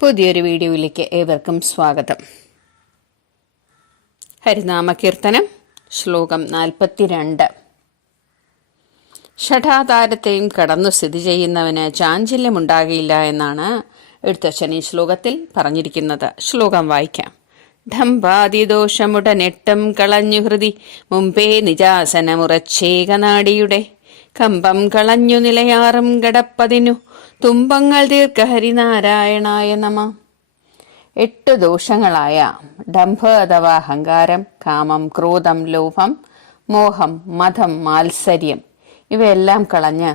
പുതിയൊരു വീഡിയോയിലേക്ക് ഏവർക്കും സ്വാഗതം. ഹരിനാമ കീർത്തനം ശ്ലോകം നാൽപ്പത്തിരണ്ട്. ഷഠാതാരത്തെയും കടന്നു സ്ഥിതി ചെയ്യുന്നവന് ചാഞ്ചല്യമുണ്ടാകില്ല എന്നാണ് എഴുത്തച്ഛൻ ഈ ശ്ലോകത്തിൽ പറഞ്ഞിരിക്കുന്നത്. ശ്ലോകം വായിക്കാം. ഢംബാതിദോഷമുടനെട്ടും കളഞ്ഞു ഹൃതി മുമ്പേ നിജാസനമുറച്ചേകനാടിയുടെ കമ്പം കളഞ്ഞു നിലയാറും കടപ്പതിനു തുമ്പങ്ങൾ തീർക്ക ഹരിനാരായണായ നമ. എട്ട് ദോഷങ്ങളായ ഡംഭ അഥവാ അഹങ്കാരം കാമം ക്രോധം ലോഭം മോഹം മതം മാത്സര്യം ഇവയെല്ലാം കളഞ്ഞ്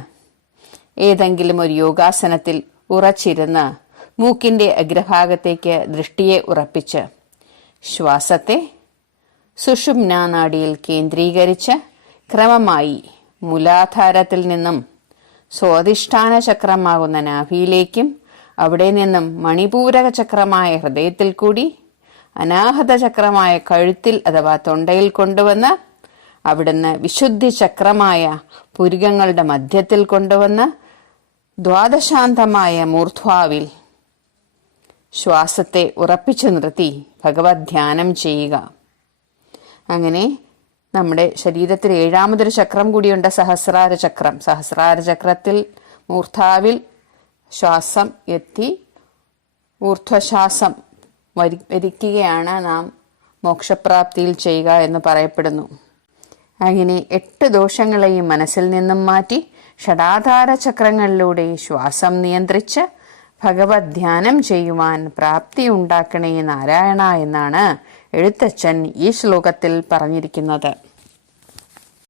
ഏതെങ്കിലും ഒരു യോഗാസനത്തിൽ ഉറച്ചിരുന്ന് മൂക്കിന്റെ അഗ്രഭാഗത്തേക്ക് ദൃഷ്ടിയെ ഉറപ്പിച്ച് ശ്വാസത്തെ സുഷുമ്ന നാഡിയിൽ കേന്ദ്രീകരിച്ച് ക്രമമായി മൂലാധാരത്തിൽ നിന്നും സ്വാധിഷ്ഠാന ചക്രമാകുന്ന നാഭിയിലേക്കും അവിടെ നിന്നും മണിപൂരക ചക്രമായ ഹൃദയത്തിൽ കൂടി അനാഹത ചക്രമായ കഴുത്തിൽ അഥവാ തൊണ്ടയിൽ കൊണ്ടുവന്ന് അവിടുന്ന് വിശുദ്ധി ചക്രമായ പുരികങ്ങളുടെ മധ്യത്തിൽ കൊണ്ടുവന്ന് ദ്വാദശാന്തമായ മൂർധ്വാവിൽ ശ്വാസത്തെ ഉറപ്പിച്ചു നിർത്തി ഭഗവത് ധ്യാനം ചെയ്യുക. അങ്ങനെ നമ്മുടെ ശരീരത്തിൽ ഏഴാമതൊരു ചക്രം കൂടിയുണ്ട് സഹസ്രാര ചക്രം. സഹസ്രാര ചക്രത്തിൽ മൂർധാവിൽ ശ്വാസം എത്തി ഊർധ്വശ്വാസം വരി വരിക്കുകയാണ് നാം മോക്ഷപ്രാപ്തിയിൽ ചെയ്യുക എന്ന് പറയപ്പെടുന്നു. അങ്ങനെ എട്ട് ദോഷങ്ങളെയും മനസ്സിൽ നിന്നും മാറ്റി ഷടാധാര ചക്രങ്ങളിലൂടെ ശ്വാസം നിയന്ത്രിച്ച് ഭഗവത് ധ്യാനം ചെയ്യുവാൻ പ്രാപ്തി ഉണ്ടാക്കണേ നാരായണ എന്നാണ് എഴുത്തച്ഛൻ ഈ ശ്ലോകത്തിൽ പറഞ്ഞിരിക്കുന്നത്.